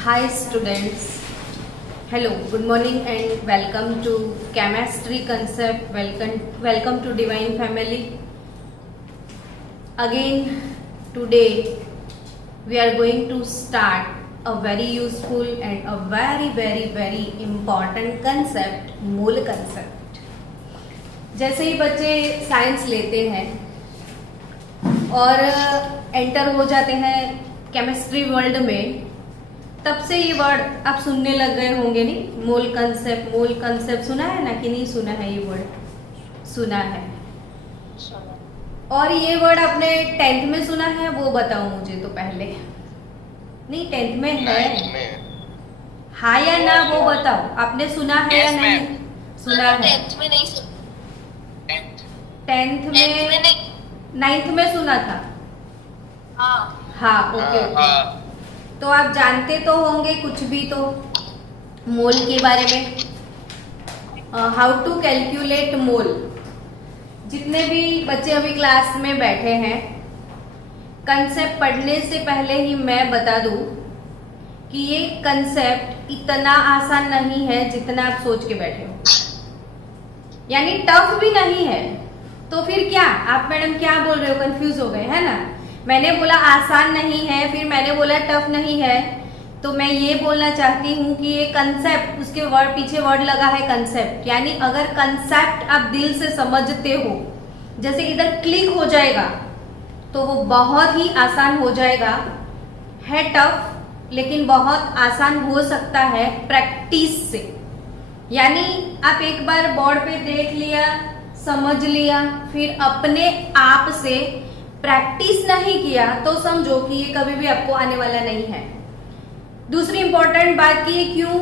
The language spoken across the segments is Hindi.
Hi students, hello, good morning and welcome to chemistry concept. Welcome to Divine Family. Again today we are going to start a very useful and a very important concept, mole concept. जैसे ही बच्चे साइंस लेते हैं और एंटर हो जाते हैं केमिस्ट्री वर्ल्ड में, तब से ये वर्ड आप सुनने लग गए होंगे नहीं, मोल कंसेप्ट सुना है ना कि नहीं सुना है? ये वर्ड सुना है। और ये वर्ड आपने 10th में सुना है, वो बताओ मुझे तो पहले। नहीं 10th में है, हाँ या ना वो बताओ, आपने सुना है या नहीं सुना है? 10th में नहीं सुना। 10th में 9th में सुना था। हाँ ओके। तो आप जानते तो होंगे कुछ भी तो मोल के बारे में, हाउ टू कैलकुलेट मोल। जितने भी बच्चे अभी क्लास में बैठे हैं, कंसेप्ट पढ़ने से पहले ही मैं बता दूं कि ये कंसेप्ट इतना आसान नहीं है जितना आप सोच के बैठे हो, यानी टफ भी नहीं है। तो फिर क्या आप मैडम क्या बोल रहे हो, कंफ्यूज हो गए है ना? मैंने बोला आसान नहीं है, फिर मैंने बोला टफ नहीं है, तो मैं ये बोलना चाहती हूँ कि ये कंसेप्ट, उसके वर्ड पीछे वर्ड लगा है कंसेप्ट, यानी अगर कंसेप्ट आप दिल से समझते हो, जैसे इधर क्लिक हो जाएगा तो वो बहुत ही आसान हो जाएगा। है टफ लेकिन बहुत आसान हो सकता है प्रैक्टिस से। यानी आप एक बार बोर्ड पे देख लिया, समझ लिया, फिर अपने आप से प्रैक्टिस नहीं किया तो समझो कि ये कभी भी आपको आने वाला नहीं है। दूसरी इंपॉर्टेंट बात की क्यों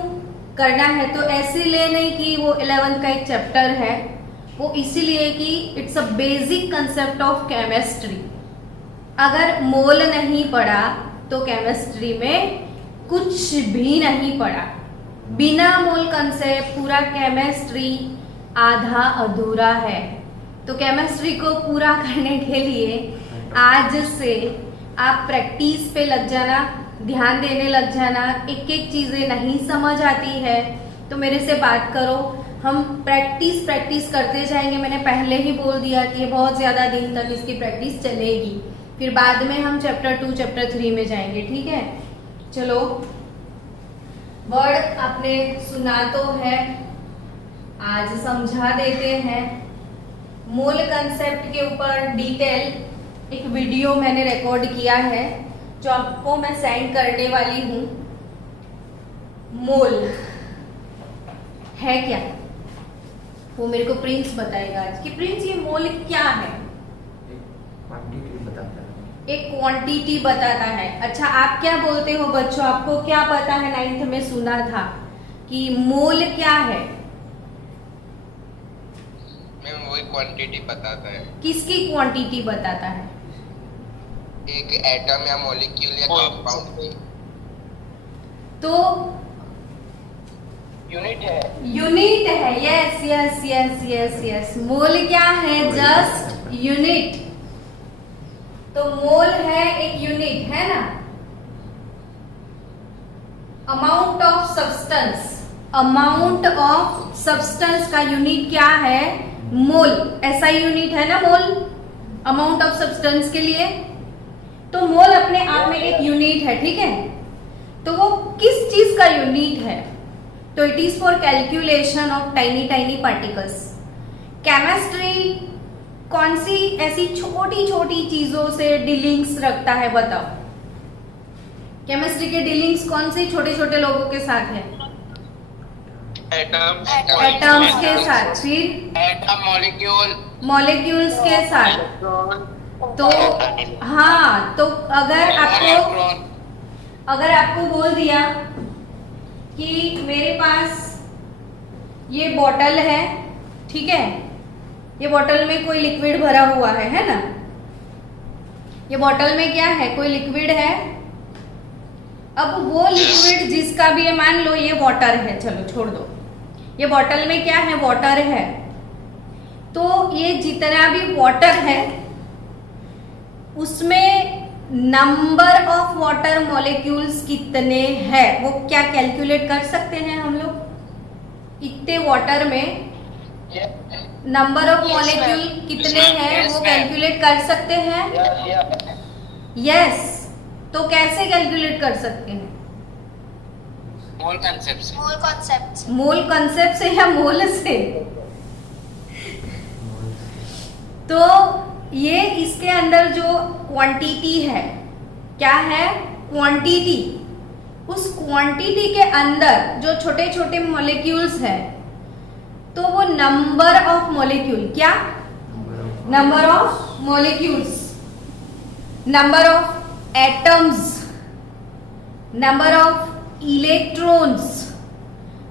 करना है, तो ऐसे नहीं कि वो 11th का एक चैप्टर है, वो इसीलिए कि it's a basic concept of chemistry. अगर मोल नहीं पढ़ा तो केमिस्ट्री में कुछ भी नहीं पढ़ा। बिना मोल कंसेप्ट पूरा केमिस्ट्री आधा अधूरा है। तो केमिस्ट्री को पूरा करने के लिए आज से आप प्रैक्टिस पे लग जाना, ध्यान देने लग जाना। एक एक चीजें नहीं समझ आती है तो मेरे से बात करो, हम प्रैक्टिस करते जाएंगे। मैंने पहले ही बोल दिया कि ये बहुत ज्यादा दिन तक इसकी प्रैक्टिस चलेगी, फिर बाद में हम चैप्टर 2 चैप्टर 3 में जाएंगे, ठीक है? चलो, वर्ड आपने सुना तो है, आज समझा देते हैं। मोल कंसेप्ट के ऊपर डिटेल एक वीडियो मैंने रिकॉर्ड किया है जो आपको मैं सेंड करने वाली हूं। मोल है क्या, वो मेरे को प्रिंस बताएगा आज कि प्रिंस ये मोल क्या है। एक क्वांटिटी बताता है। अच्छा आप क्या बोलते हो बच्चों, आपको क्या पता है? 9th में सुना था कि मोल क्या है? मैम वही क्वांटिटी बताता है। किसकी क्वांटिटी बताता है? एक एटम या मॉलिक्यूल या कंपाउंड की। तो यूनिट है। Unit yes, yes yes yes yes यस। मोल क्या है? Just unit. तो मोल है एक यूनिट, है ना? Amount of substance, amount of substance का यूनिट क्या है? मोल। ऐसा यूनिट है ना मोल, अमाउंट ऑफ सब्सटेंस के लिए। तो मोल अपने आप में एक यूनिट है, ठीक है? तो वो किस चीज का यूनिट है? तो it is for calculation of tiny particles. Chemistry कौन सी ऐसी छोटी छोटी चीजों से डीलिंग्स रखता है, बताओ? केमिस्ट्री के डीलिंग्स कौन से छोटे छोटे लोगों के साथ है? एटम्स के साथ, फिर एटम, मॉलिक्यूल्स के साथ। तो हाँ, तो अगर आपको बोल दिया कि मेरे पास ये बॉटल है, ठीक है, ये बॉटल में कोई लिक्विड भरा हुआ है ना? ये बॉटल में क्या है? कोई लिक्विड है। अब वो लिक्विड जिसका भी है, मान लो ये वाटर है, चलो छोड़ दो, ये बॉटल में क्या है? वाटर है। तो ये जितना भी वाटर है उसमें नंबर ऑफ वाटर मॉलिक्यूल्स कितने हैं वो क्या कैलकुलेट कर सकते हैं हम लोग? इतने वाटर में नंबर ऑफ मॉलिक्यूल कितने हैं वो कैलकुलेट कर सकते हैं? यस। तो कैसे कैलकुलेट कर सकते हैं? मोल कंसेप्ट से। मोल कंसेप्ट से या मोल से? तो ये इसके अंदर जो क्वांटिटी है, क्या है? क्वांटिटी। उस क्वांटिटी के अंदर जो छोटे छोटे मॉलिक्यूल्स है, तो वो नंबर ऑफ मॉलिक्यूल, क्या? Number of molecules, number of atoms, number of electrons,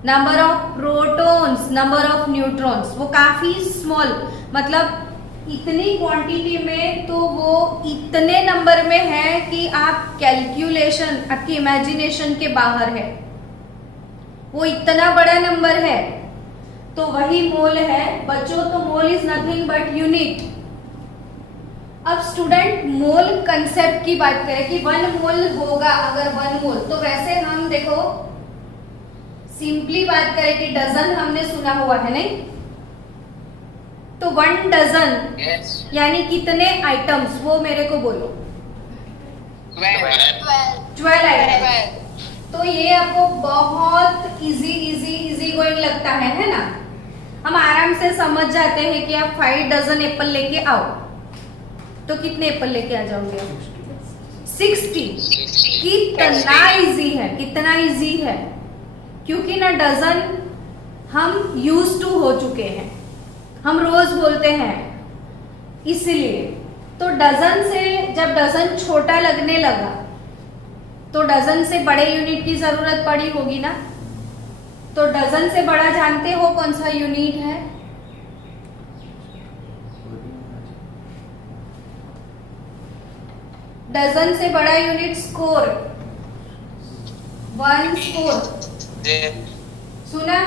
number of protons, number of neutrons, वो काफी स्मॉल, मतलब इतनी क्वांटिटी में, तो वो इतने नंबर में है कि आप कैलकुलेशन, आपकी इमेजिनेशन के बाहर है, वो इतना बड़ा नंबर है। तो वही मोल है बच्चों। तो mole is nothing but unit. अब स्टूडेंट मोल कंसेप्ट की बात करें कि 1 मोल होगा, अगर 1 मोल, तो वैसे हम देखो सिंपली बात करें कि डजन हमने सुना हुआ है, नहीं? तो 1 डजन यानी कितने आइटम्स, वो मेरे को बोलो। 12 आइटम्स। तो ये आपको बहुत इजी गोइंग लगता है ना? हम आराम से समझ जाते हैं कि आप 5 डजन एप्पल लेके आओ, तो कितने एप्पल लेके आ जाओगे? 60। कितना इजी है, कितना इजी है, क्योंकि ना डजन हम यूज टू हो चुके हैं, हम रोज बोलते हैं, इसलिए। तो डजन से जब डजन छोटा लगने लगा, तो डजन से बड़े यूनिट की जरूरत पड़ी होगी ना? तो डजन से बड़ा जानते हो कौन सा यूनिट है? डजन से बड़ा यूनिट स्कोर, 1 स्कोर। सुना?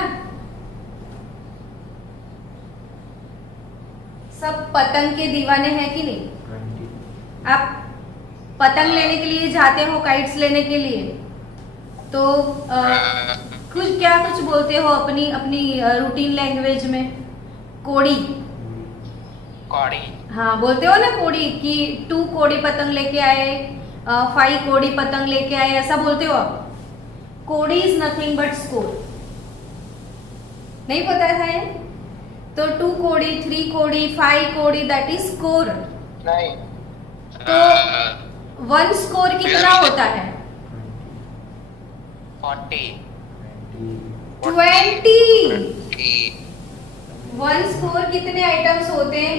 सब पतंग के दीवाने हैं कि नहीं? आप पतंग लेने के लिए जाते हो, काइट्स लेने के लिए, तो कुछ बोलते हो अपनी रूटीन लैंग्वेज में? कोड़ी। हाँ, बोलते हो ना कोड़ी, कि 2 कोड़ी पतंग लेके आए, 5 कोड़ी पतंग लेके आए, ऐसा बोलते हो आप? कोड़ी इज नथिंग बट स्कोर। नहीं पता था ये? तो 2 कोड़ी, 3 कोड़ी, 5 कोड़ी, दैट इज स्कोर। नहीं। तो 1 स्कोर कितना होता है? 40। 20। 1 स्कोर कितने आइटम्स होते हैं?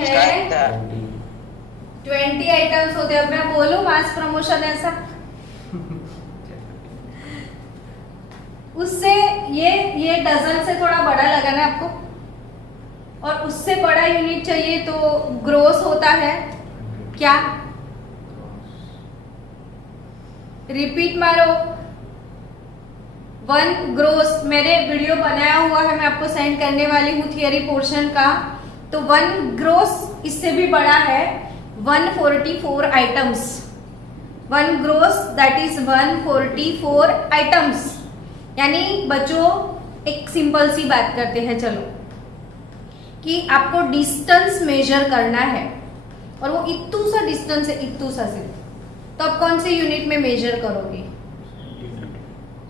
20 आइटम्स होते हैं। अब मैं बोलूं मास प्रमोशन ऐसा? उससे ये डजन से थोड़ा बड़ा लगा ना आपको? और उससे बड़ा यूनिट चाहिए तो ग्रोस होता है, क्या? रिपीट मारो। 1 ग्रोस, मैंने वीडियो बनाया हुआ है, मैं आपको सेंड करने वाली हूँ थियरी पोर्शन का। तो 1 ग्रोस इससे भी बड़ा है, 144 items. 1 gross that is 144 items. यानी बच्चों एक सिंपल सी बात करते हैं, चलो, कि आपको डिस्टेंस मेजर करना है, और वो इतू सा डिस्टेंस है, इतू सा से, तो आप कौन से यूनिट में मेजर करोगे?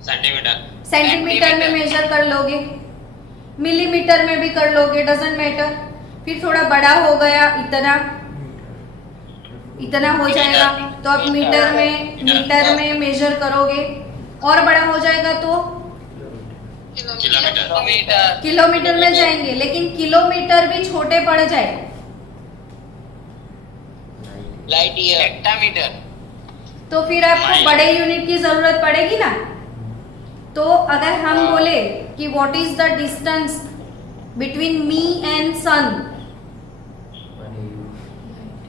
सेंटीमीटर में मेजर कर लोगे, मिलीमीटर में भी कर लोगे, डजंट मैटर। फिर थोड़ा बड़ा हो गया, इतना हो जाएगा तो आप मीटर में मेजर करोगे, और बड़ा हो जाएगा तो किलोमीटर में जाएंगे। लेकिन किलोमीटर भी छोटे पड़ जाए, लाइट ईयर, हेक्टामीटर, तो फिर आपको बड़े यूनिट की जरूरत पड़ेगी ना। तो अगर हम बोले कि what is the distance between me and sun,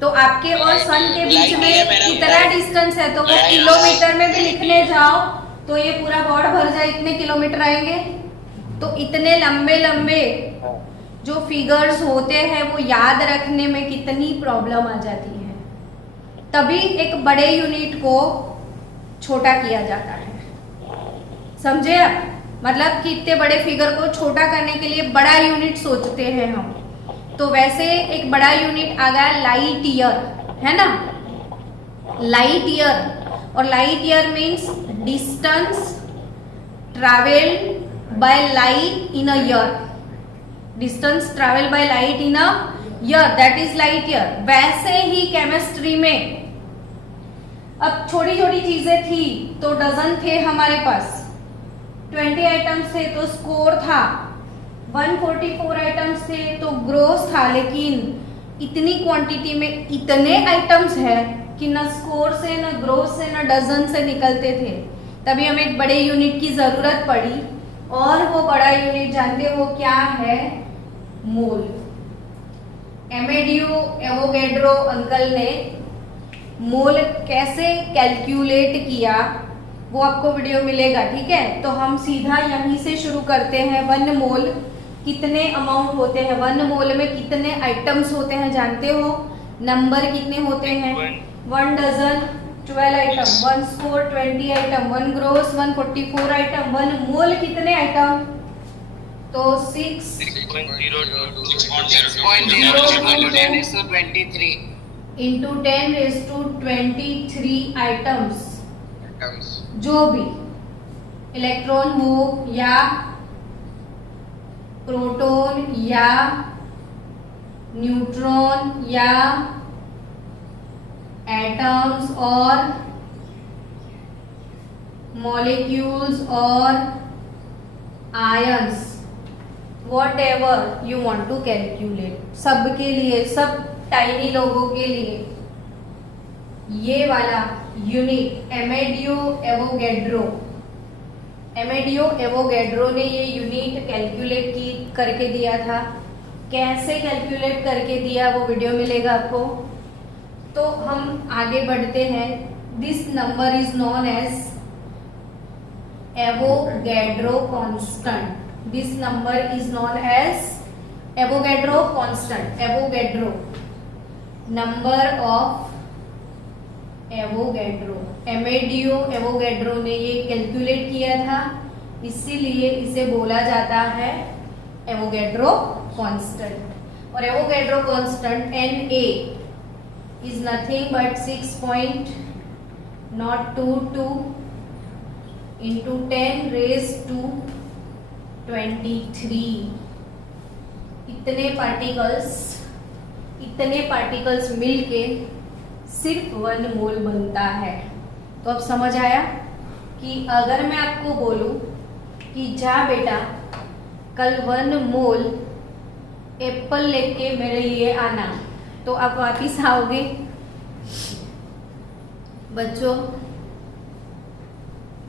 तो आपके और सन के बीच में कितना डिस्टेंस है, तो वो किलोमीटर में भी लिखने जाओ तो ये पूरा बोर्ड भर जाए, इतने किलोमीटर आएंगे। तो इतने लंबे लंबे जो फिगर्स होते हैं वो याद रखने में कितनी प्रॉब्लम आ जाती है। तभी एक बड़े यूनिट को छोटा किया जाता है। समझे आप? मतलब कि इतने बड़े फिगर को छोटा करने के लिए बड़ा यूनिट सोचते हैं हम। तो वैसे एक बड़ा यूनिट आ गया लाइट ईयर, है ना? लाइट ईयर, और light year means distance travel by light in a year. Distance travel by light in a year, that is light year. वैसे ही केमिस्ट्री में अब छोटी छोटी चीजें थी तो डजन थे हमारे पास, 20 आइटम्स थे तो स्कोर था, 144 आइटम्स थे तो ग्रोस था। लेकिन इतनी क्वांटिटी में इतने आइटम्स है कि न स्कोर से, न ग्रोस से, न डजन से निकलते थे। तभी हमें एक बड़े यूनिट की जरूरत पड़ी, और वो बड़ा यूनिट जानते हो क्या है? मोल। एमेडियो एवोगैड्रो अंकल ने मोल कैसे कैलकुलेट किया वो आपको वीडियो मिलेगा, ठीक है? तो हम सीधा यहीं से शुरू करते हैं। 1 मोल कितने अमाउंट होते हैं? 1 मोल में कितने आइटम्स होते हैं जानते हो? नंबर कितने होते हैं? 1 dozen 12 item, 1 score 20 item, 1 gross 144 item, 1 mole कितने आइटम? तो 6.023 इंटू 10⁻23 आइटम्स। जो भी इलेक्ट्रॉन हो या प्रोटॉन या न्यूट्रॉन या एटम्स और मॉलिक्यूल्स और ions, whatever you want to calculate, सबके लिए, सब टाइनी लोगों के लिए ये वाला यूनिट एमेडियो एवोगैड्रो ने ये यूनिट कैलकुलेट करके दिया था। कैसे कैलकुलेट करके दिया वो वीडियो मिलेगा आपको। तो हम आगे बढ़ते हैं। This number is known as Avogadro constant. This number is known as Avogadro constant. Avogadro, number of Avogadro. Amedeo Avogadro ने ये कैलकुलेट किया था, इसीलिए इसे बोला जाता है एवोगैड्रो कांस्टेंट। और Avogadro constant Na is nothing but 6.022 into 10⁻23। इतने पार्टिकल्स मिलके सिर्फ 1 मोल बनता है। तो अब समझ आया कि अगर मैं आपको बोलूं कि जा बेटा कल 1 मोल एप्पल लेके मेरे लिए आना, तो आप वापिस आओगे? बच्चों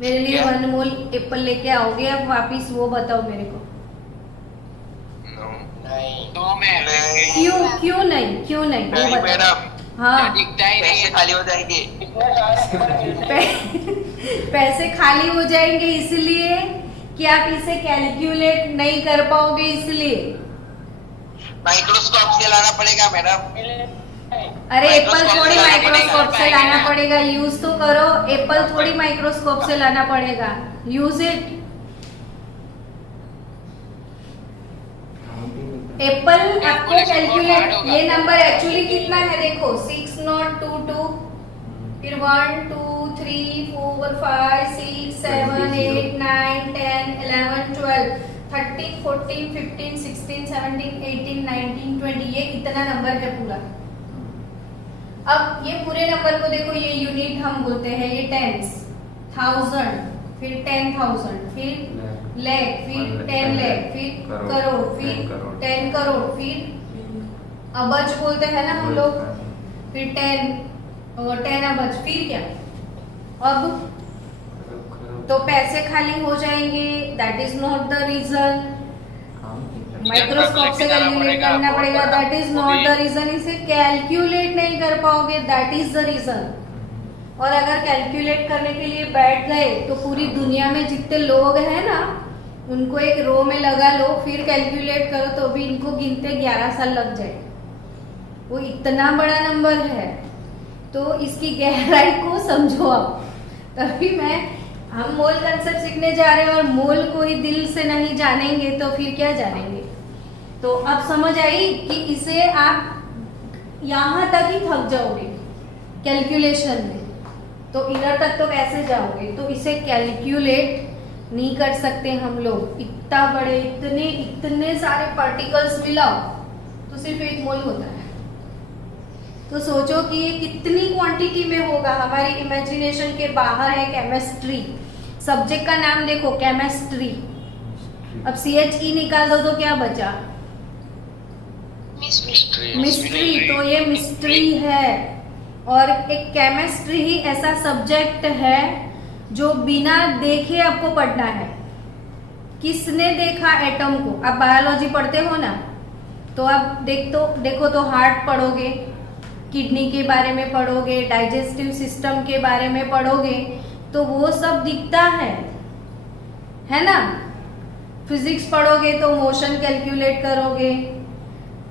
मेरे लिए 1 मोल एप्पल लेके आओगे आप वापिस? वो बताओ मेरे को। क्यों नहीं वो बताओ। हाँ, पैसे खाली हो जाएंगे। पैसे खाली हो जाएंगे इसलिए कि आप इसे कैलकुलेट नहीं कर पाओगे, इसलिए। माइक्रोस्कोप से लाना पड़ेगा मैडम। अरे एप्पल थोड़ी माइक्रोस्कोप से लाना पड़ेगा, यूज तो करो। एप्पल थोड़ी माइक्रोस्कोप से लाना पड़ेगा, यूज इट। एप्पल आपको कैलकुलेट, ये नंबर एक्चुअली कितना है देखो, 6.022, फिर 1 2 3 4 5 6 7 8 9 10 11 12 13 14 15 16 17 18 19 20, ये इतना नंबर है पूरा। अब ये पूरे नंबर को देखो, ये यूनिट हम बोलते हैं, ये टेंस, 1000, फिर 10,000, फिर लाख, फिर 10 लाख, फिर करोड़, फिर 10 करोड़, फिर अबज बोलते हैं ना हम लोग, फिर 10 अबज, फिर क्या? अब तो पैसे खाली हो जाएंगे, that is not the reason. Microscope से कैलकुलेट करना पड़ेगा, that is not the reason. इसे कैलकुलेट नहीं कर पाओगे, दैट इज द रीजन। और अगर कैलकुलेट करने के लिए बैठ गए तो पूरी दुनिया में जितने लोग हैं ना, उनको एक रो में लगा लो, फिर कैलकुलेट करो तो भी इनको गिनते 11 साल लग जाए। वो इतना बड़ा नंबर है तो इसकी गहराई को समझो आप। तभी हम मोल कंसेप्ट सीखने जा रहे हैं, और मोल को ही दिल से नहीं जानेंगे तो फिर क्या जानेंगे। तो अब समझ आई कि इसे आप यहाँ तक ही थक जाओगे कैलकुलेशन में, तो इधर तक तो कैसे जाओगे। तो इसे कैलकुलेट नहीं कर सकते हम लोग। इतना बड़े इतने सारे पार्टिकल्स मिलाओ तो सिर्फ 1 मोल होता है। तो सोचो कि ये कितनी क्वांटिटी में होगा, हमारी इमेजिनेशन के बाहर है। केमिस्ट्री सब्जेक्ट का नाम देखो, केमिस्ट्री। अब CHE निकाल दो तो क्या बचा? मिस्ट्री। तो ये मिस्ट्री है। और एक केमिस्ट्री ही ऐसा सब्जेक्ट है जो बिना देखे आपको पढ़ना है। किसने देखा एटम को? आप बायोलॉजी पढ़ते हो ना, तो आप देखो तो हार्ट पढ़ोगे, किडनी के बारे में पढ़ोगे, डाइजेस्टिव सिस्टम के बारे में पढ़ोगे, तो वो सब दिखता है ना। फिजिक्स पढ़ोगे तो मोशन कैलकुलेट करोगे,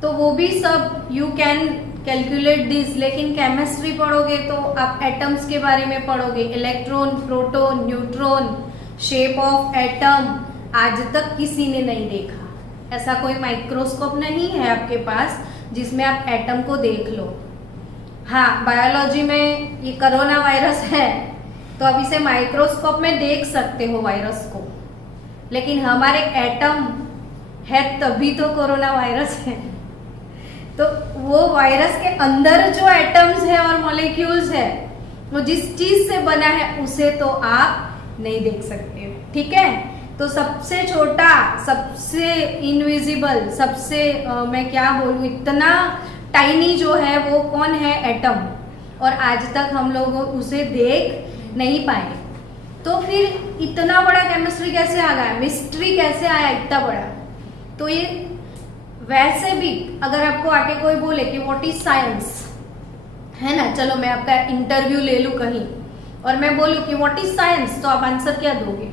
तो वो भी सब यू कैन कैलकुलेट दिस। लेकिन केमिस्ट्री पढ़ोगे तो आप एटम्स के बारे में पढ़ोगे, electron, proton, neutron, shape of atom. आज तक किसी ने नहीं देखा, ऐसा कोई माइक्रोस्कोप नहीं है आपके पास जिसमें आप एटम को देख लो। हाँ, बायोलॉजी में ये कोरोना वायरस है तो अब इसे माइक्रोस्कोप में देख सकते हो वायरस को, लेकिन हमारे एटम है तभी तो कोरोना वायरस है। तो वो वायरस के अंदर जो एटम्स है और मॉलिक्यूल्स है, वो जिस चीज से बना है उसे तो आप नहीं देख सकते हो, ठीक है। तो सबसे छोटा, सबसे इनविजिबल, सबसे मैं क्या बोलूं, इतना टाइनी जो है वो कौन है? एटम। और आज तक हम लोग उसे देख नहीं पाए। तो फिर इतना बड़ा केमिस्ट्री कैसे आ गया? मिस्ट्री कैसे आया इतना बड़ा? तो ये वैसे भी अगर आपको आके कोई बोले कि व्हाट इज साइंस, है ना, चलो मैं आपका इंटरव्यू ले लूं कहीं और मैं बोलूं कि व्हाट इज साइंस, तो आप आंसर क्या दोगे?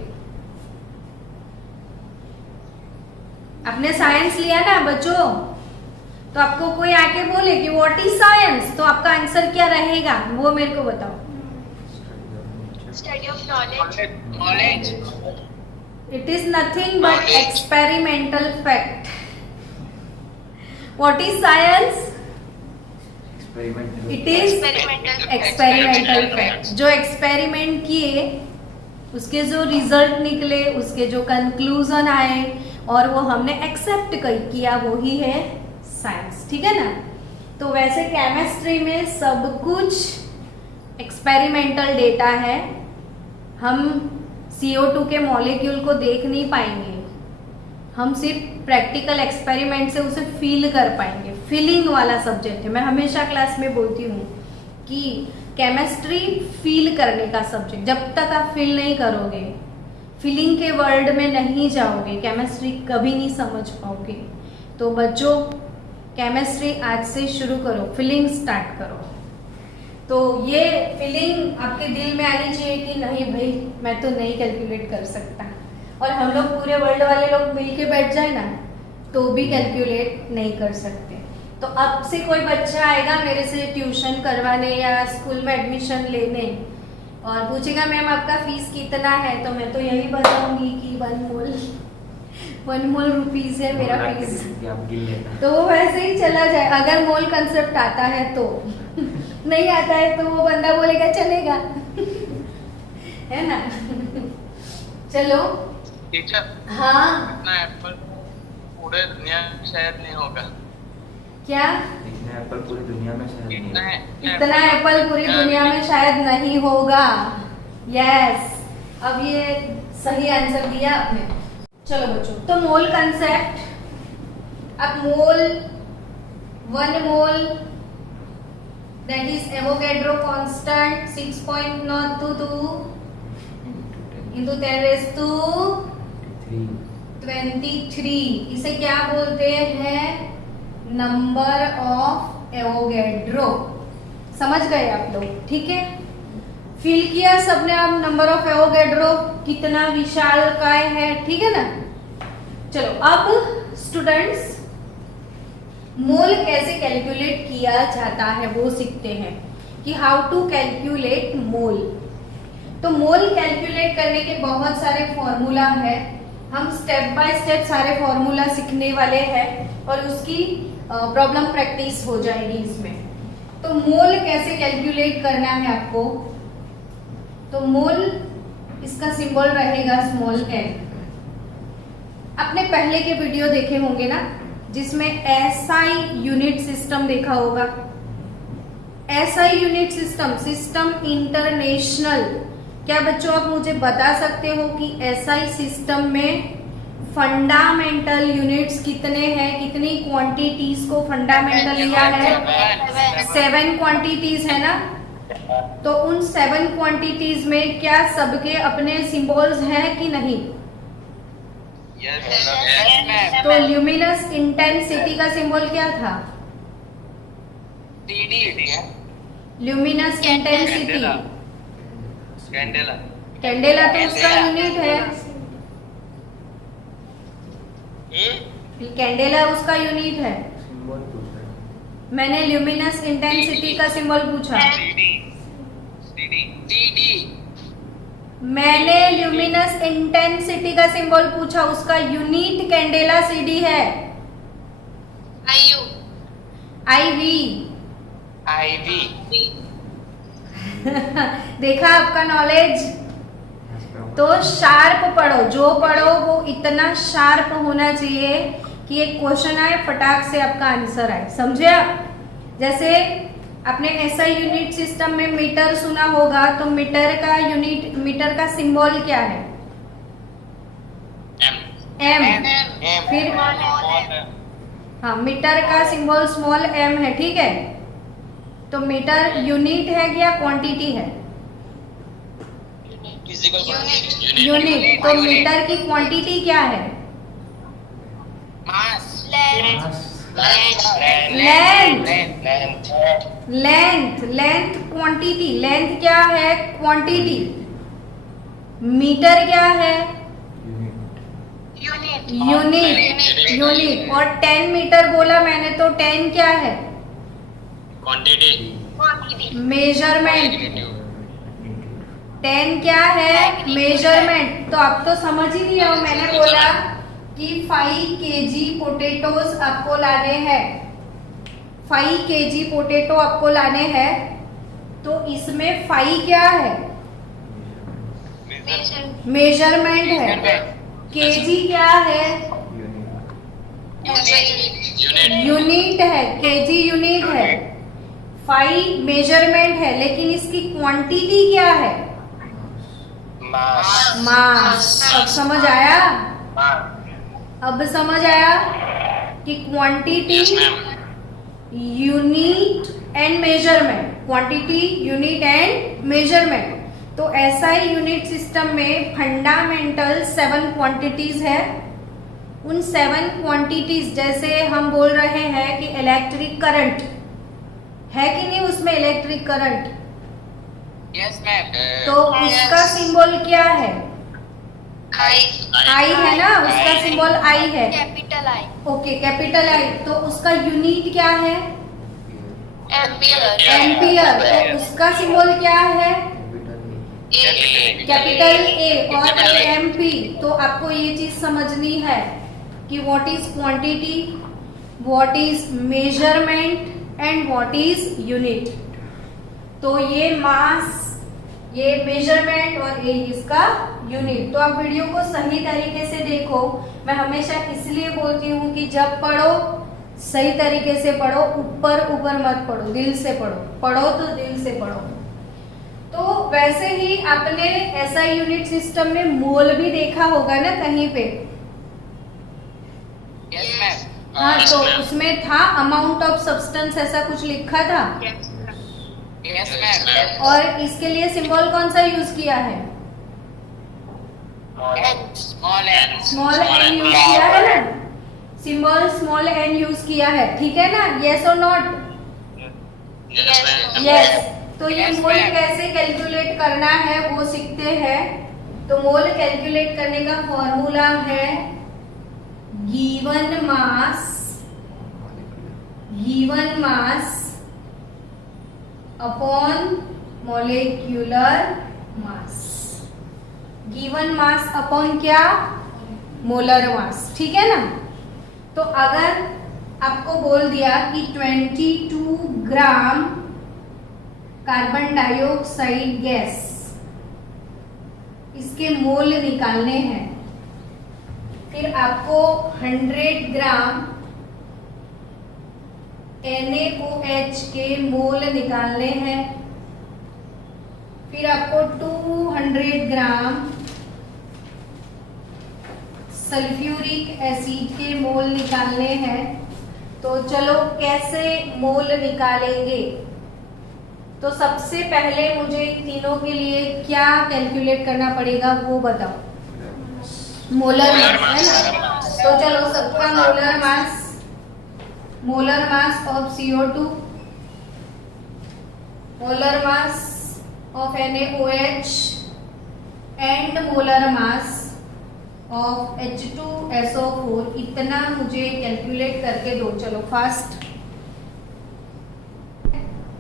आपने साइंस लिया ना बच्चों, तो आपको कोई आके बोले कि व्हाट इज साइंस, तो आपका आंसर क्या रहेगा वो मेरे को बताओ। Study of knowledge. It is nothing but experimental fact. What is science? It is experimental fact। जो एक्सपेरिमेंट किए उसके जो रिजल्ट निकले, उसके जो कंक्लूजन आए और वो हमने एक्सेप्ट किया, वो ही है साइंस, ठीक है ना। तो वैसे केमिस्ट्री में सब कुछ एक्सपेरिमेंटल डेटा है। हम CO2 के मॉलिक्यूल को देख नहीं पाएंगे, हम सिर्फ प्रैक्टिकल एक्सपेरिमेंट से उसे फील कर पाएंगे। फीलिंग वाला सब्जेक्ट है। मैं हमेशा क्लास में बोलती हूँ कि केमिस्ट्री फील करने का सब्जेक्ट। जब तक आप फील नहीं करोगे, फीलिंग के वर्ल्ड में नहीं जाओगे, केमिस्ट्री कभी नहीं समझ पाओगे। तो बच्चों, केमिस्ट्री आज से शुरू करो, फीलिंग स्टार्ट करो। तो ये फीलिंग आपके दिल में आनी चाहिए कि नहीं भाई, मैं तो नहीं कैलकुलेट कर सकता। और हम लोग पूरे वर्ल्ड वाले लोग मिल के बैठ जाए ना तो भी कैलकुलेट नहीं कर सकते। तो अब से कोई बच्चा आएगा मेरे से ट्यूशन करवाने या स्कूल में एडमिशन लेने और पूछेगा मैम आपका फीस कितना है, तो मैं तो यही बताऊंगी कि 1 मोल रुपीज है मेरा फीस। तो वो वैसे ही चला जाए। अगर मोल कंसेप्ट आता है तो नहीं आता है तो वो बंदा बोलेगा चलेगा है ना। चलो टीचर, हाँ, इतना एप्पल पूरे दुनिया में शायद नहीं होगा। क्या? इतना एप्पल पूरी दुनिया में शायद नहीं होगा। इतना एप्पल पूरी दुनिया में शायद नहीं होगा। यस, अब ये सही आंसर दिया आपने। चलो बच्चों, तो मोल कंसेप्ट, अब मोल, 1 मोल that is Avogadro constant 6.022 into 10⁻23। इसे क्या बोलते हैं? Number of Avogadro. समझ गए आप लोग, ठीक है। फील किया सबने अब नंबर ऑफ एवोगैड्रो कितना विशाल काय है, ठीक है ना। चलो अब स्टूडेंट्स, मोल कैसे कैलकुलेट किया जाता है वो सीखते हैं। कि हाउ टू कैलकुलेट मोल। तो मोल कैलकुलेट करने के बहुत सारे फॉर्मूला है, हम स्टेप बाय स्टेप सारे फॉर्मूला सीखने वाले हैं और उसकी प्रॉब्लम प्रैक्टिस हो जाएगी इसमें। तो मोल कैसे कैलकुलेट करना है आपको, तो मोल इसका सिंबल रहेगा स्मॉल m। आपने पहले के वीडियो देखे होंगे ना, जिसमें SI यूनिट सिस्टम देखा होगा। SI unit system, system international. क्या बच्चों आप मुझे बता सकते हो कि SI सिस्टम में फंडामेंटल यूनिट्स कितने हैं, कितनी क्वांटिटीज को फंडामेंटल लिया है? 7 क्वांटिटीज है ना। तो उन 7 क्वांटिटीज में क्या सबके अपने सिंबल्स हैं कि नहीं? तो ल्यूमिनस इंटेंसिटी का सिंबल क्या था? ल्यूमिनस इंटेंसिटी, कैंडेला तो उसका यूनिट है। कैंडेला उसका यूनिट है। सिंबल पूछ रहे हैं। मैंने ल्यूमिनस इंटेंसिटी का सिंबल पूछा। मैंने ल्यूमिनस इंटेंसिटी का सिंबल पूछा, उसका यूनिट कैंडेला CD है। IV। देखा आपका नॉलेज। तो शार्प पढ़ो, जो पढ़ो वो इतना शार्प होना चाहिए कि एक क्वेश्चन आए फटाक से आपका आंसर आए, समझे आप? जैसे आपने SI यूनिट सिस्टम में मीटर सुना होगा, तो मीटर का यूनिट, मीटर का सिंबल क्या है? M। फिर हाँ, मीटर का सिंबल स्मॉल m है, ठीक है। तो मीटर यूनिट है या क्वांटिटी है? यूनिट। तो मीटर की क्वांटिटी क्या है? Length quantity. लेंथ क्या है? क्वांटिटी। मीटर क्या है? यूनिट। और 10 मीटर बोला मैंने, तो 10 क्या है? मेजरमेंट। 10 क्या है? मेजरमेंट। तो आप तो समझ ही लिया हो, मैंने बोला कि 5 kg पोटेटोज आपको लाने हैं, 5 kg पोटेटो आपको लाने हैं। तो इसमें 5 क्या है? मेजरमेंट है। kg क्या है? यूनिट है। kg यूनिट है, 5 मेजरमेंट है, लेकिन इसकी क्वांटिटी क्या है? मास। अब समझ आया? अब समझ आया कि quantity, unit and measurement. Quantity, unit and measurement. तो SI यूनिट सिस्टम में फंडामेंटल 7 क्वांटिटीज है। उन 7 क्वांटिटीज, जैसे हम बोल रहे हैं कि इलेक्ट्रिक करंट है कि नहीं, उसमें इलेक्ट्रिक करंट। Yes ma'am. तो उसका सिंबल क्या है? I है ना, उसका सिंबल I है। Capital I। Okay, capital I। तो उसका यूनिट क्या है? एम्पियर। तो उसका सिंबल क्या है? कैपिटल A और MP। तो आपको ये चीज समझनी है कि what is quantity, what is measurement and what is unit. तो ये मास, ये मेजरमेंट और ये इसका यूनिट। तो आप वीडियो को सही तरीके से देखो। मैं हमेशा इसलिए बोलती हूँ कि जब पढ़ो सही तरीके से पढ़ो, ऊपर ऊपर मत पढ़ो, दिल से पढ़ो। पढ़ो तो दिल से पढ़ो। तो वैसे ही आपने SI यूनिट सिस्टम में मोल भी देखा होगा ना कहीं पे? Yes ma'am. हाँ, तो उसमें था अमाउंट ऑफ सब्सटेंस, ऐसा कुछ लिखा था। Yes ma'am. और इसके लिए सिंबल कौन सा यूज किया है? स्मॉल n यूज किया है ना, सिंबल स्मॉल n यूज किया है, ठीक है ना? यस और नॉट? यस। तो ये मोल कैसे कैलकुलेट करना है वो सीखते हैं। तो मोल कैलकुलेट करने का फॉर्मूला है गिवन मास अपॉन मोलिक्यूलर मास, गिवन मास अपॉन क्या, मोलर मास, ठीक है ना। तो अगर आपको बोल दिया कि 22 ग्राम कार्बन डाइऑक्साइड गैस, इसके मोल निकालने हैं, फिर आपको 100 ग्राम NaOH के मोल निकालने हैं, फिर आपको 200 ग्राम सल्फ्यूरिक एसिड के मोल निकालने हैं। तो चलो कैसे मोल निकालेंगे। तो सबसे पहले मुझे इन तीनों के लिए क्या कैलकुलेट करना पड़ेगा वो बताओ। मोलर मास है ना। तो चलो सबका molar mass of CO2, molar mass of NaOH and molar mass of H2SO4, इतना मुझे कैलकुलेट करके दो। चलो फास्ट।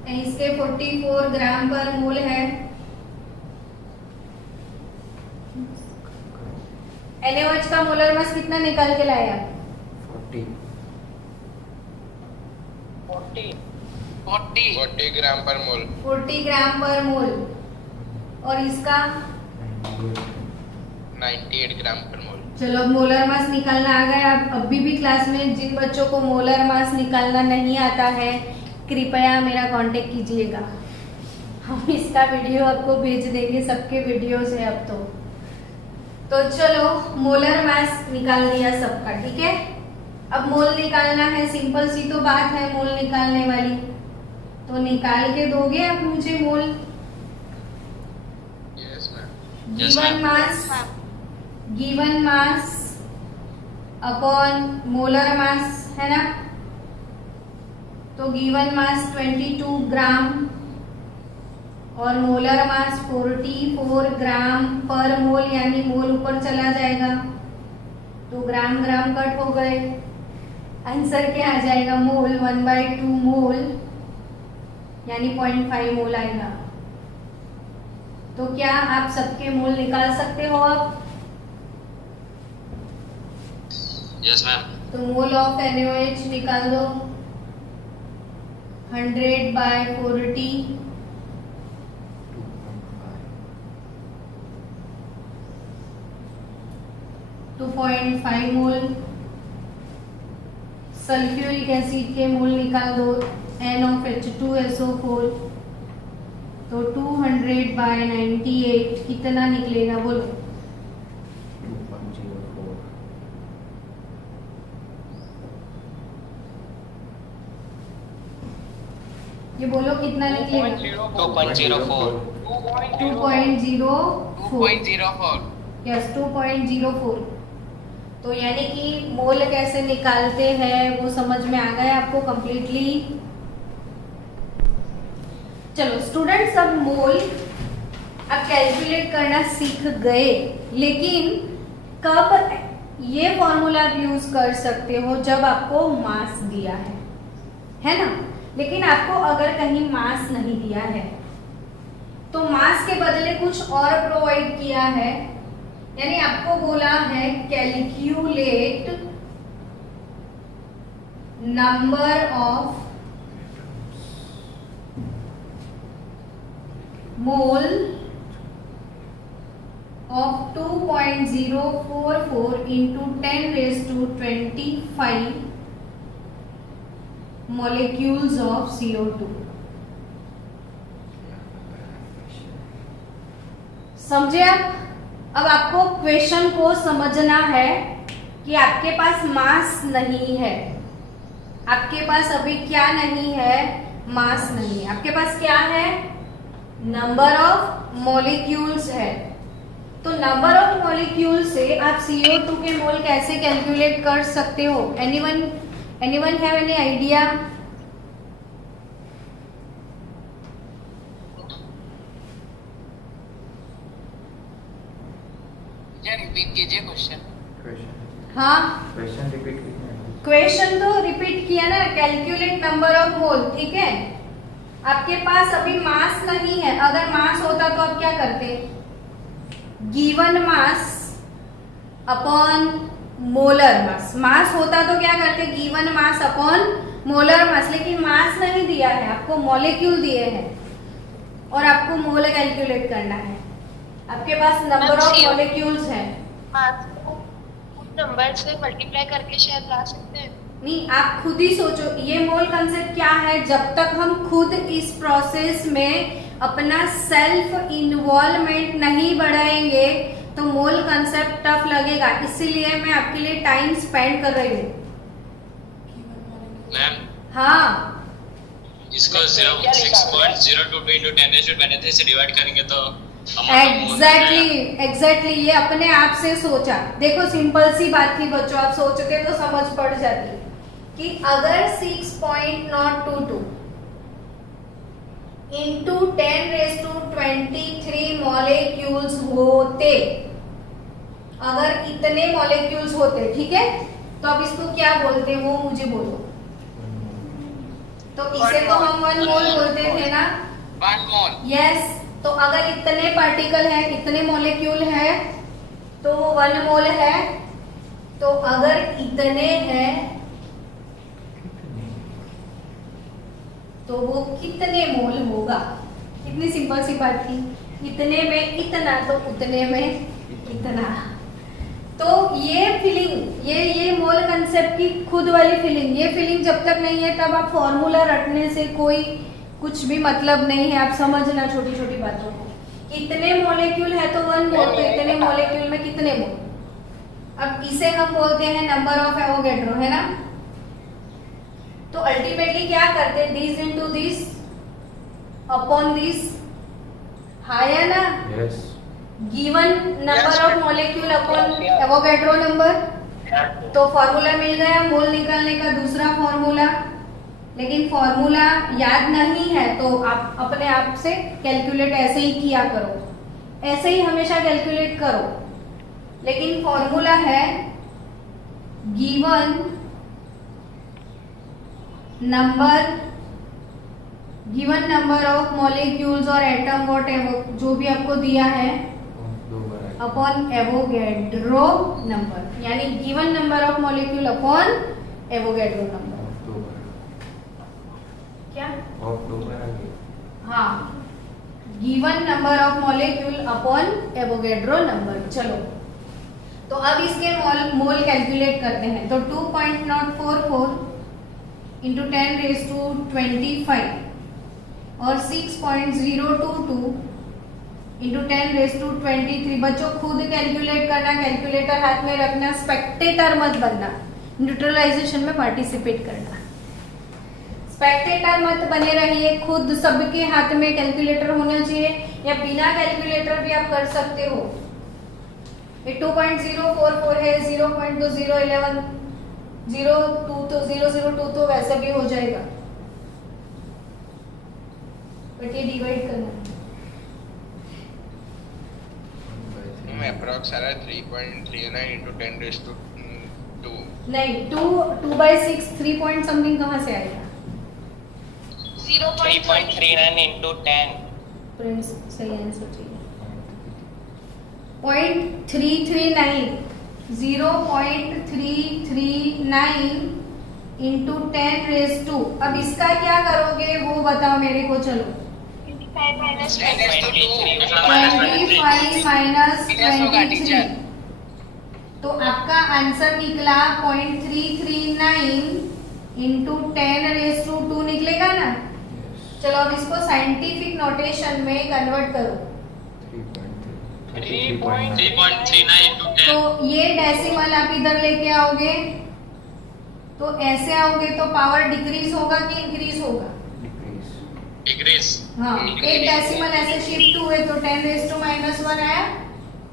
इसके 44 ग्राम पर मोल है। NaOH का मोलर मास कितना निकाल के लाया? 40 ग्राम पर मोल। 40 ग्राम पर मोल। और इसका 98 ग्राम पर मोल। चलो अब मोलर मास निकालना आ गया। अब अभी भी क्लास में जिन बच्चों को मोलर मास निकालना नहीं आता है, कृपया मेरा कांटेक्ट कीजिएगा, हम इसका वीडियो आपको भेज देंगे, सबके वीडियोस है अब तो चलो मोलर मास निकाल दिया सबका, ठीक है। अब मोल निकालना है, सिंपल सी तो बात है मोल निकालने वाली। तो निकाल के दोगे आप मुझे mole. Yes ma'am. Given mass upon molar mass है ना। तो गिवन मास 22 ग्राम और मोलर मास 44 ग्राम पर मोल, यानी मोल ऊपर चला जाएगा तो ग्राम ग्राम कट हो गए। आंसर क्या आ जाएगा? मोल 1/2 मोल यानी 0.5 मोल आएगा। तो क्या आप सबके मोल निकाल सकते हो अब? Yes ma'am. तो मोल ऑफ NaOH निकाल दो। 100/40 2.5 मोल। सल्फ्यूरिक एसिड के मोल निकाल दो, NH2SO4। तो 200/98 कितना निकलेगा बोलो? 2.04। ये बोलो कितना निकलेगा? 2.04। 2.04। यस 2.04। तो यानी कि मोल कैसे निकालते हैं वो समझ में आ गया आपको कंप्लीटली। चलो स्टूडेंट्स, अब मोल अब कैलकुलेट करना सीख गए, लेकिन कब ये फॉर्मूला आप यूज कर सकते हो? जब आपको मास दिया है ना। लेकिन आपको अगर कहीं मास नहीं दिया है तो मास के बदले कुछ और प्रोवाइड किया है, यानी आपको बोला है calculate number of mole of 2.044 into 10⁻25 molecules of CO2। समझे आप? अब आपको क्वेश्चन को समझना है कि आपके पास मास नहीं है। आपके पास अभी क्या नहीं है? मास नहीं है। आपके पास क्या है? नंबर ऑफ मॉलिक्यूल्स है। तो नंबर ऑफ मॉलिक्यूल से आप CO2 के मोल कैसे कैलकुलेट कर सकते हो? Anyone have any idea? Repeat कीजिए क्वेश्चन। हाँ, क्वेश्चन रिपीट कीजिए। क्वेश्चन तो रिपीट किया ना, कैलकुलेट नंबर ऑफ मोल, ठीक है। आपके पास अभी मास नहीं है, अगर मास होता तो आप क्या करते, given mass upon molar mass, mass होता तो क्या करते, given mass upon molar mass, लेकिन मास नहीं दिया है आपको, मॉलिक्यूल दिए हैं और आपको मोल कैलकुलेट करना है। आपके पास नंबर ऑफ मॉलिक्यूल्स हैं, मास को उस नंबर से मल्टीप्लाई करके शायद ला सकते हैं। नहीं आप खुद ही सोचो, ये मोल कंसेप्ट क्या है, जब तक हम खुद इस प्रोसेस में अपना सेल्फ इन्वॉल्वमेंट नहीं बढ़ाएंगे तो मोल कंसेप्ट टफ लगेगा, इसीलिए मैं आपके लिए टाइम स्पेंड कर रही हूँ। मैम हाँ इसको 6.022 into 10⁻³ से डिवाइड करेंगे तो एग्जैक्टली ये अपने आप से सोचा। देखो सिंपल सी बात थी बच्चों, आप सोचते तो समझ पड़ जाती कि अगर 6.022 into 10⁻23 मॉलिक्यूल्स होते, अगर इतने मॉलिक्यूल्स होते, ठीक है, तो अब इसको क्या बोलते हैं वो मुझे बोलो। तो इसे तो हम 1 मोल बोलते थे ना, 1 मोल। यस, तो अगर इतने पार्टिकल है, इतने मॉलिक्यूल है तो वो 1 मोल है। तो अगर इतने हैं तो वो कितने मोल होगा, कितनी सिंपल सी बात थी, इतने में इतना तो उतने में इतना। तो ये फीलिंग, ये मोल कंसेप्ट की खुद वाली फीलिंग, ये फीलिंग जब तक नहीं है तब आप फॉर्मूला रटने से कोई कुछ भी मतलब नहीं है। आप समझना छोटी छोटी बातों को, कितने मॉलिक्यूल है तो 1 मोल, तो इतने मॉलिक्यूल में कितने मोल। अब इसे हम बोलते हैं नंबर ऑफ एवोगैड्रो, है ना। तो अल्टीमेटली क्या करते हैं, this into this upon this, है ना, Yes. Given number of molecule upon Avogadro number. तो फॉर्मूला मिल गया मोल निकालने का, दूसरा फॉर्मूला। लेकिन फॉर्मूला याद नहीं है तो आप अपने आप से कैलकुलेट ऐसे ही किया करो, ऐसे ही हमेशा कैलकुलेट करो। लेकिन फॉर्मूला है गिवन नंबर ऑफ मॉलिक्यूल्स और एटम वॉट जो भी आपको दिया है अपॉन एवोगैड्रो नंबर, यानी given number of molecule upon Avogadro number. क्या हाँ, given number of molecule upon Avogadro number. चलो तो अब इसके मोल कैलकुलेट करते हैं। तो 2.044 इंटू 10⁻25 और 6.022 इंटू 10⁻23। बच्चों खुद कैलकुलेट करना, कैलकुलेटर हाथ में रखना, स्पेक्टेटर मत बनना, न्यूट्रलाइजेशन में पार्टिसिपेट करना। स्पेक्टेटर मत बने रहिए, खुद सबके हाथ में कैलकुलेटर होना चाहिए, या बिना कैलकुलेटर भी आप कर सकते हो। ये 2.044 है, 0.2011 02 तो 002 तो वैसे भी हो जाएगा, बट ये डिवाइड करना अप्रॉक्स आ रहा है 3.39 into 10⁻²। नहीं, 2/6 3 पॉइंट समथिंग कहाँ से आएगा? 3.39 into 10। प्रिंस सही आंसर चाहिए। 0.339 0.339 इंटू 10⁻²। अब इसका क्या करोगे वो बताओ मेरे को। चलो 25 माइनस 23, तो आपका आंसर निकला 0.339 इंटू 10⁻² निकलेगा ना। चलो अब इसको साइंटिफिक नोटेशन में कन्वर्ट करो। 3.39 into 10। तो ये डेसिमल आप इधर लेके आओगे तो ऐसे आओगे तो पावर डिक्रीज होगा कि इंक्रीज होगा? डिक्रीज। हाँ, एक डेसिमल ऐसे शिफ्ट हुए तो 10⁻⁻1 आया,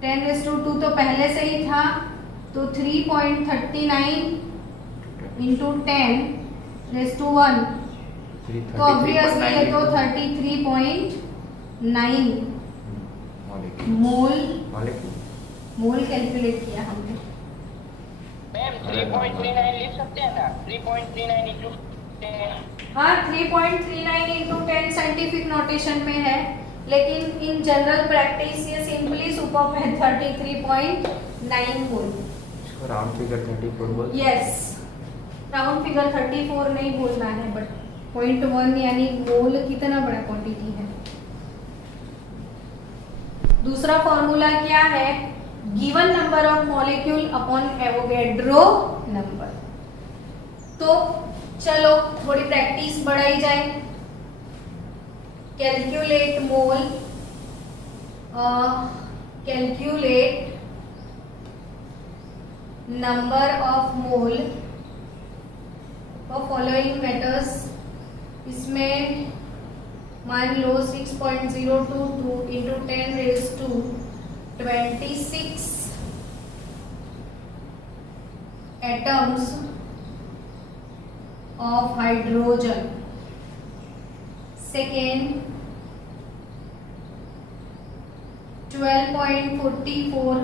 10⁻² तो पहले से ही था, तो 3.39 इंटू 10⁻1, तो ऑब्वियसली ये तो 33.9 मोल कैलकुलेट किया हमने। मैम 3.39 लिख सकते हैं ना, 3.39 इंटू हाँ 3.39 इंटू 10 साइंटिफिक नोटेशन में है, लेकिन इन जनरल प्रैक्टिस ये सिंपली सुपर में 33.9 मोल। इसको राउंड फिगर 34 बोल। यस, राउंड फिगर 34 नहीं बोलना है, बट 0.1 यानी मोल कितना बड़ा क्वांटिटी है। दूसरा फॉर्मूला क्या है? Given number of molecule upon Avogadro number. तो चलो थोड़ी प्रैक्टिस बढ़ाई जाए। Calculate mole, calculate number of mole for following methods. इसमें मान लो 6.022 into 10 raise to 26 atoms of hydrogen. Second, 12.44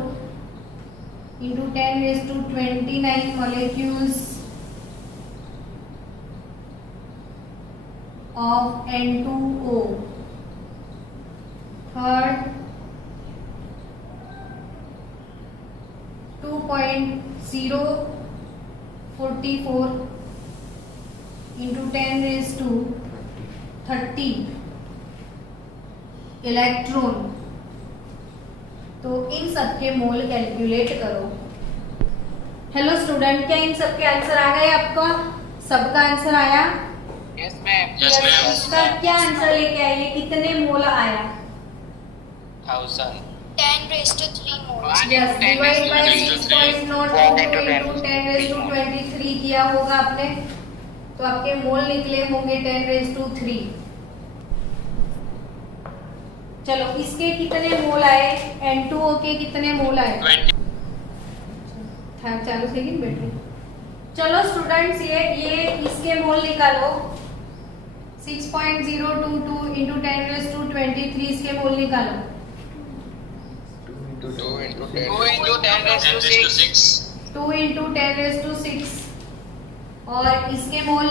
into 10 raised to 29 molecules of N2O. Third, 2.044 into 10 raised to 30 electron. तो इन सब के मोल कैलकुलेट करो। हेलो स्टूडेंट, क्या इन सब के आंसर आ गए आपका? सबका आंसर आया? Yes ma'am. Yes, ma'am. इसका क्या आंसर लेके आइए? कितने मोल आया? 1000 10 raised to 3 moles. Yes, divide by 10 to 6.02 into 10 raised to 23 किया होगा आपने, तो आपके मोल निकले होंगे 10 raised to 3। चलो इसके कितने मोल आए? N2O के कितने मोल आए? 20 हाँ, चालू सेकंड बैटरी। चलो स्टूडेंट्स, ये इसके मोल निकालो। 6.022 into 10 raised to 23 इसके मोल निकालो। 2 into 10 raised to 6 2 into 10 raised to 6 और इसके मोल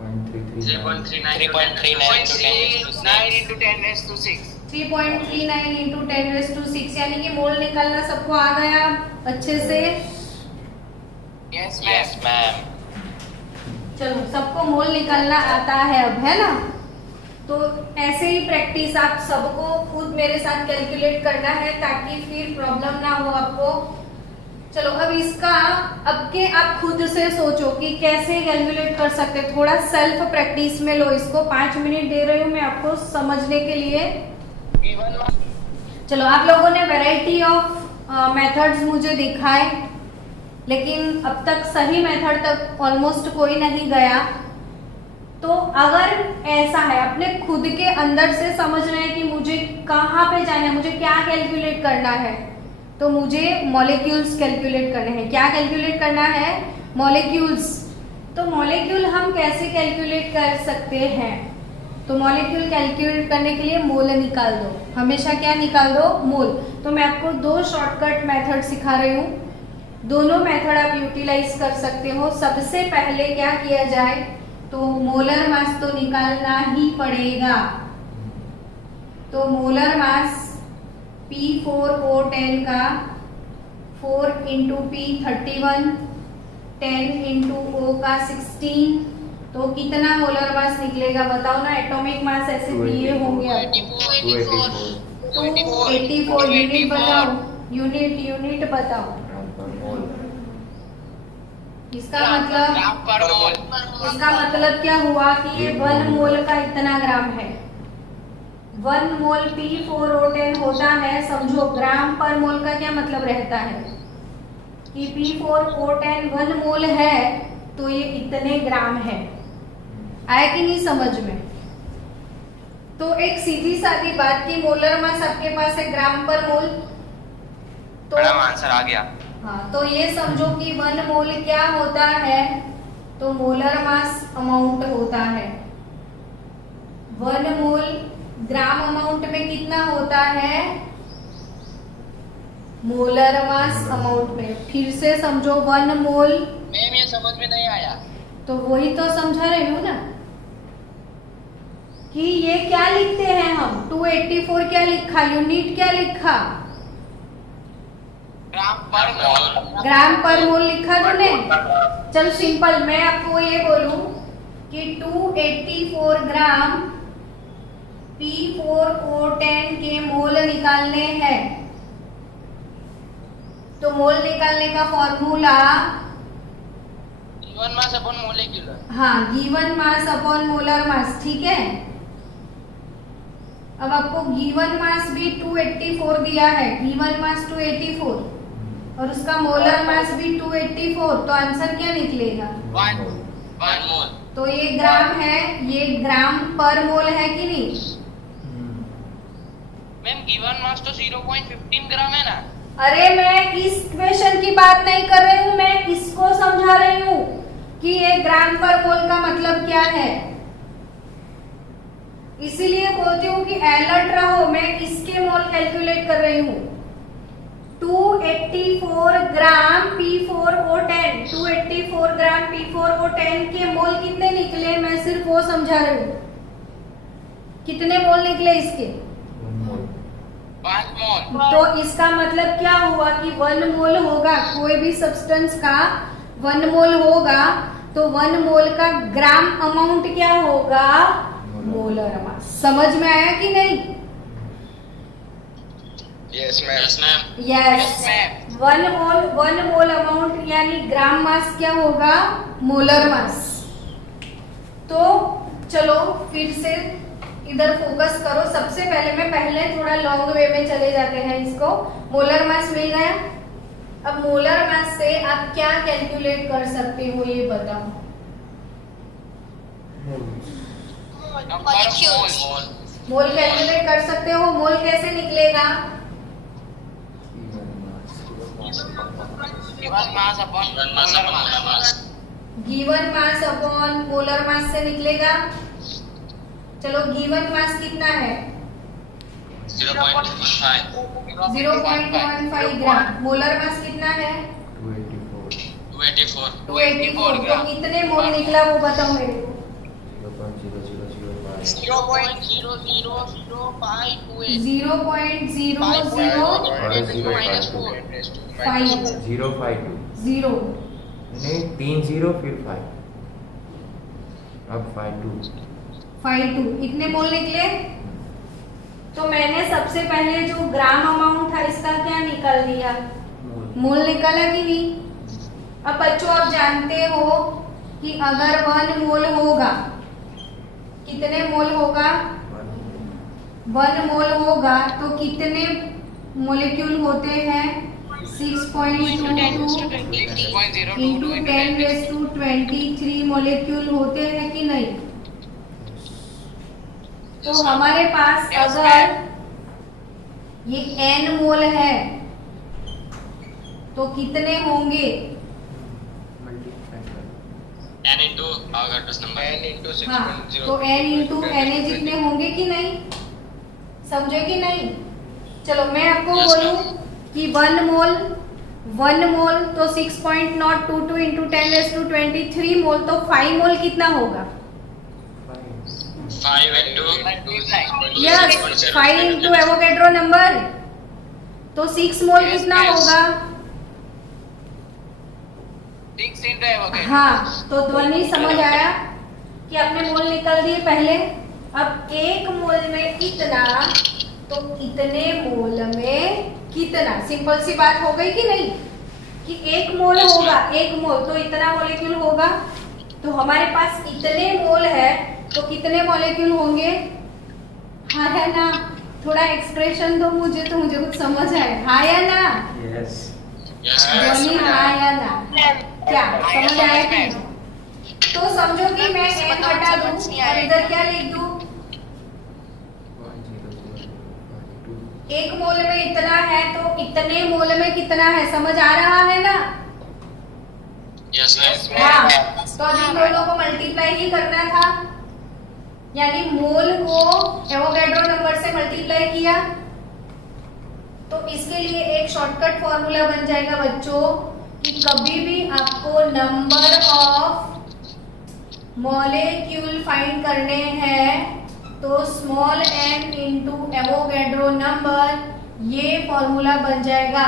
3.39 into 10 raised to 6 3.39 into 10 raised to 6, यानी कि मोल निकालना सबको आ गया अच्छे से? Yes ma'am. चलो सबको मोल निकालना आता है अब, है ना? तो ऐसे ही प्रैक्टिस आप सबको खुद मेरे साथ कैलकुलेट करना है ताकि फिर प्रॉब्लम ना हो आपको। चलो अब इसका आप खुद से सोचो कि कैसे कैलकुलेट कर सकते। थोड़ा सेल्फ प्रैक्टिस में लो इसको। 5 मिनट दे रही हूँ मैं आपको समझने के लिए। चलो आप लोगों ने वैरायटी ऑफ मेथड्स मुझे दिखाए, लेकिन अब तक सही मेथड तक ऑलमोस्ट कोई नहीं गया। तो अगर ऐसा है, अपने खुद के अंदर से समझना है कि मुझे कहाँ पे जाना है, मुझे क्या कैलकुलेट करना है, तो मुझे मॉलिक्यूल्स कैलकुलेट करने हैं। क्या कैलकुलेट करना है? मॉलिक्यूल्स। तो मॉलिक्यूल हम कैसे कैलकुलेट कर सकते हैं? तो मॉलिक्यूल कैलकुलेट करने के लिए मोल निकाल दो। हमेशा क्या निकाल दो? मोल। तो मैं आपको 2 शॉर्टकट मेथड सिखा रही हूँ। दोनों मेथड आप यूटिलाइज कर सकते हो। सबसे पहले क्या किया जाए, तो मोलर मास तो निकालना ही पड़ेगा। तो मोलर मास P4O10 का 4 इंटू P 31, 10 इंटू O का 16, तो कितना मोलर मास निकलेगा बताओ ना। एटॉमिक मास ऐसे दिए होंगे आपको। 284 यूनिट बताओ, यूनिट बताओ। इसका मतलब क्या हुआ कि ये 1 मोल का इतना ग्राम है। 1 मोल P4O10 होता है। समझो ग्राम पर मोल का क्या मतलब रहता है कि P4O10 1 मोल है तो ये इतने ग्राम है। आया कि नहीं समझ में? तो एक सीधी सादी बात की मोलर मास आपके पास है ग्राम पर मोल। तो आंसर आ गया। हाँ, तो ये समझो कि 1 मोल क्या होता है, तो मोलर मास अमाउंट होता है। 1 मोल ग्राम अमाउंट में कितना होता है? मोलर मास अमाउंट में। फिर से समझो 1 मोल। मैम ये समझ में नहीं आया। तो वही तो समझा रही हूँ ना कि ये क्या लिखते हैं हम 284 क्या लिखा, यूनिट क्या लिखा, ग्राम पर मोल लिखा तूने। चल सिंपल, मैं आपको ये बोलूं कि 284 ग्राम P4O10 के मोल निकालने हैं, तो मोल निकालने का formula given mass upon molecular. हाँ, given mass upon molar mass, ठीक है। अब आपको गिवन मास भी 284 दिया है, गिवन मास 284 और उसका मोलर मास भी 284, तो आंसर क्या निकलेगा? 1 मोल। तो ये ग्राम है, ये ग्राम पर मोल है कि नहीं? मैम गिवन मास तो 0.15 ग्राम है ना। अरे मैं इस क्वेश्चन की बात नहीं कर रही हूँ, मैं इसको समझा रही हूँ कि ये ग्राम पर मोल का मतलब क्या है। इसीलिए बोलती हूँ कि अलर्ट रहो, मैं इसके मोल कैलकुलेट कर रही हूँ। 284 ग्राम P4O10, 284 ग्राम P4O10 के मोल कितने निकले, मैं सिर्फ वो समझा रही हूँ। कितने मोल निकले इसके? 5 मोल। तो इसका मतलब क्या हुआ कि 1 मोल होगा, कोई भी सब्सटेंस का 1 मोल होगा, तो 1 मोल का ग्राम अमाउंट क्या होगा? Molar mass. समझ में आया कि नहीं? Yes ma'am. यस। 1 मोल अमाउंट यानी ग्राम मास क्या होगा? Molar mass. तो चलो फिर से इधर फोकस करो। सबसे पहले थोड़ा लॉन्ग वे में चले जाते हैं। इसको मोलर मास मिल गया। अब मोलर मास से आप क्या कैलकुलेट कर सकते हो ये बताओ। मोल कैलकुलेट कर सकते हो। मोल कैसे निकलेगा? गिवन मास अपॉन मोलर मास। गिवन मास अपॉन मोलर मास से निकलेगा। चलो गिवन मास कितना है? 0.15 ग्राम। मोलर मास कितना है? 284। तो कितने मोल निकला वो बताओ मेरे को। 0.005 नहीं 3 0 फिर 5 अब 52 इतने मोल निकले। तो मैंने सबसे पहले जो ग्राम अमाउंट था इसका क्या निकाल दिया? मोल निकाला कि नहीं? अब बच्चों आप जानते हो कि अगर 1 मोल होगा, कितने मोल होगा? 1 मोल होगा तो कितने मोलिक्यूल होते हैं? 6.22 into 10⁻23 मोलिक्यूल होते हैं कि नहीं? तो हमारे पास अगर ये n मोल है तो कितने होंगे? n into Avogadro's number। n into 6.0। हाँ, तो n into Na जितने होंगे कि नहीं? समझे कि नहीं? चलो मैं आपको Yes, बोलूं कि 1 मोल तो 6.022 into 10⁻23 मोल, तो 5 मोल कितना होगा? 5 into yes, 5 into Avogadro number, तो 6 मोल Yes, कितना yes। होगा? 6 into एवोगैड्रो। हाँ, तो ध्वनि समझ आया कि आपने मोल निकाल दिए पहले। अब 1 मोल में कितना, तो कितने मोल में कितना, सिंपल सी बात हो गई कि नहीं? कि 1 मोल होगा, 1 मोल तो इतना मॉलिक्यूल होगा। तो हमारे पास इतने मोल है तो कितने मॉलिक्यूल होंगे? हाँ है ना? थोड़ा एक्सप्रेशन दो मुझे, तो मुझे कुछ समझ आए। हाँ या ना? यस yes ध्वनि हाँ या ना? क्या समझ आया कि नहीं? तो समझो कि मैं n हटा दूं और इधर क्या लिख दूं? 1 मोल में इतना है तो इतने मोल में कितना है, समझ आ रहा है ना? yes ma'am। हाँ, तो अब इन दोनों को मल्टीप्लाई ही करना था, यानी मोल को एवोगैड्रो नंबर से मल्टीप्लाई किया। तो इसके लिए एक शॉर्टकट फॉर्मूला बन जाएगा बच्चों कि कभी भी आपको नंबर ऑफ मॉलिक्यूल फाइंड करने हैं तो small n into Avogadro number ये फॉर्मूला बन जाएगा।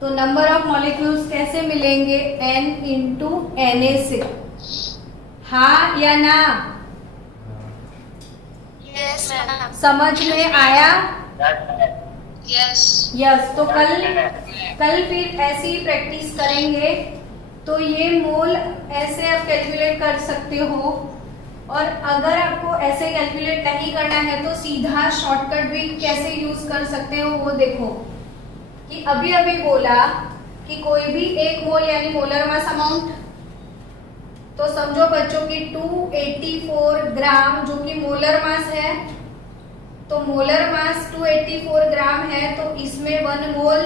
तो नंबर ऑफ मॉलिक्यूल्स कैसे मिलेंगे? n इंटू Na से। हाँ या ना? Yes ma'am. समझ में आया? यस। यस। तो कल फिर ऐसी ही प्रैक्टिस करेंगे। तो ये मोल ऐसे आप कैलकुलेट कर सकते हो, और अगर आपको ऐसे कैलकुलेट नहीं करना है तो सीधा शॉर्टकट भी कैसे यूज कर सकते हो वो देखो। कि अभी अभी बोला कि कोई भी एक मोल यानी मोलर मास अमाउंट, तो समझो बच्चों की 284 ग्राम जो कि मोलर मास है, तो मोलर मास 284 ग्राम है तो इसमें 1 मोल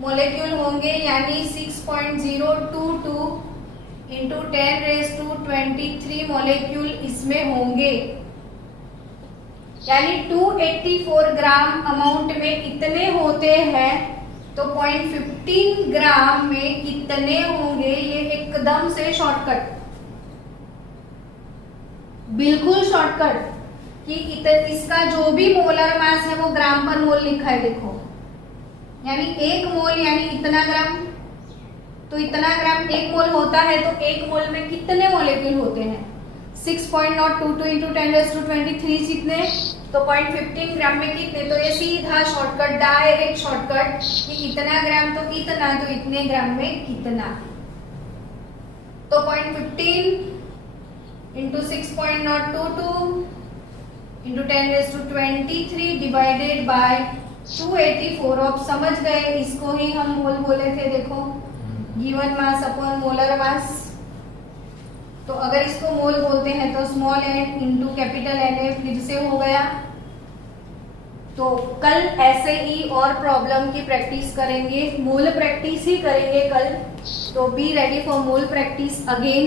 मॉलिक्यूल होंगे यानी 6.022 इंटू 10⁻23 मॉलिक्यूल इसमें होंगे। यानी 284 ग्राम अमाउंट में इतने होते हैं तो 0.15 ग्राम में कितने होंगे? ये एकदम से शॉर्टकट, बिल्कुल शॉर्टकट कि इसका जो भी मोलर मास है वो ग्राम पर मोल लिखा है देखो। यानी 1 मोल यानी इतना ग्राम, तो इतना ग्राम 1 मोल होता है तो 1 मोल में कितने मॉलिक्यूल होते हैं? 6.022 इंटू 10⁻23 कितने? तो 0.15 ग्राम में कितने? तो ये सीधा शॉर्टकट, डायरेक्ट शॉर्टकट कि इतना ग्राम तो इतना, तो इतने ग्राम में कितना। तो 0.15 इंटू 6.022 इंटू 10⁻23 डिवाइडेड बाय 284। अब समझ गए, इसको ही हम मोल बोले थे देखो, गिवन मास अपॉन मोलर मास। तो अगर इसको मोल बोलते हैं तो small n into capital Na फिर से हो गया। तो कल ऐसे ही और प्रॉब्लम की प्रैक्टिस करेंगे, मोल प्रैक्टिस ही करेंगे कल। तो be ready for mole practice again.